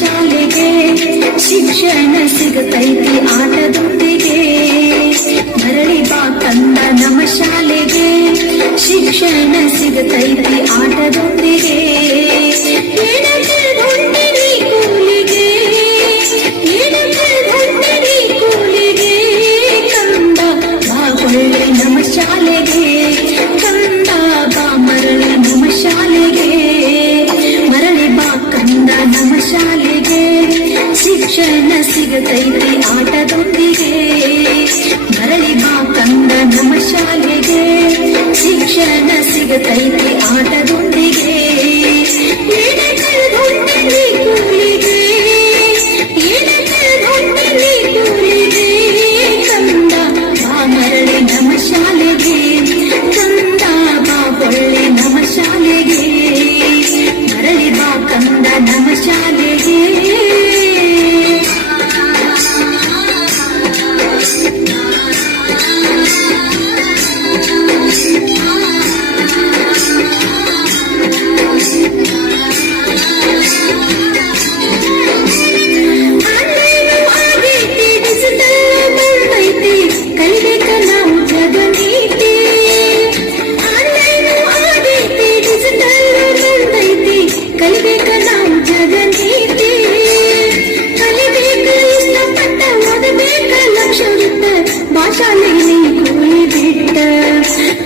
ಶಾಲೆಗೆ ಶಿಕ್ಷಣ ಸಿಗತೈತಿ ಆಟದೊಂದಿಗೆ ಮರಳಿ ಬಾ ಕಂದ ನಮ್ಮ ಶಾಲೆಗೆ ಶಿಕ್ಷಣ ಸಿಗತೈತಿ ಆಟದೊಂದಿಗೆ ಕಂದ ಬಾ ಒಳ್ಳೆ ನಮ್ಮ ಶಾಲೆಗೆ ಕಂದ ಬಾ ಮರಳಿ ನಮ್ಮ ಶಾಲೆಗೆ ಮರಳಿ ಬಾ ಕಂದ ನಮ್ಮ ಶಾಲೆಗೆ ಶಿಕ್ಷಣ ಸಿಗತೈತಿ ಆಟದೊಂದಿಗೆ ಮರಳಿ ಬಾ ಕಂದ ನಮ್ಮ ಶಾಲೆಗೆ ಶಿಕ್ಷಣ ಸಿಗತೈತಿ ಆಟದೊಂದಿಗೆ ಕಂದ ಬಾ ಮರಳಿ ನಮ್ಮ ಶಾಲೆಗೆ ಕಂದ ಬಾ ಒಳ್ಳೆ ನಮ್ಮ ಶಾಲೆಗೆ ಮರಳಿ ಬಾ ಕಂದ ನಮ್ಮ ಶಾಲೆಗೆ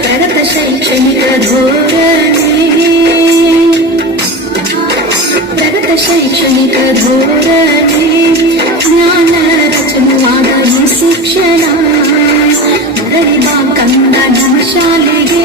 ಪ್ರಗತ ಶೈಕ್ಷಣಿಕ ಧೋರಣೆ ಪ್ರಗತ ಶೈಕ್ಷಣಿಕ ಧೋರಣೆ ಜ್ಞಾನ ರಚನೆವಾದ ಈ ಶಿಕ್ಷಣ ಮರಳಿ ಬಾ ಕಂದ ನಮ್ಮ ಶಾಲೆಗೆ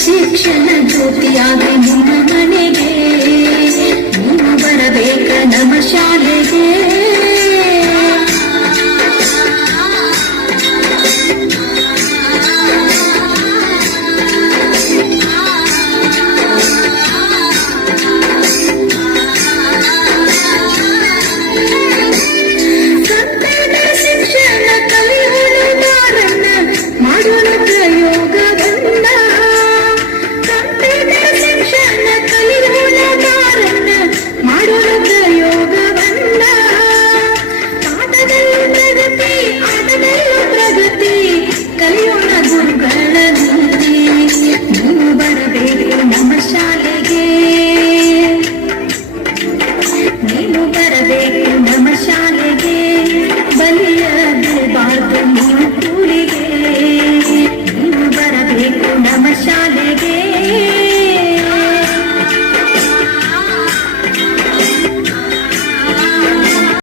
ಶಿಕ್ಷಣ ಜ್ಯೋತಿಯಾಗಿ ನಿಮ್ಮ ಮನೆಗೆ ನೀವು ಬರಬೇಕ ನಮ್ಮ ಶಾಲೆಗೆ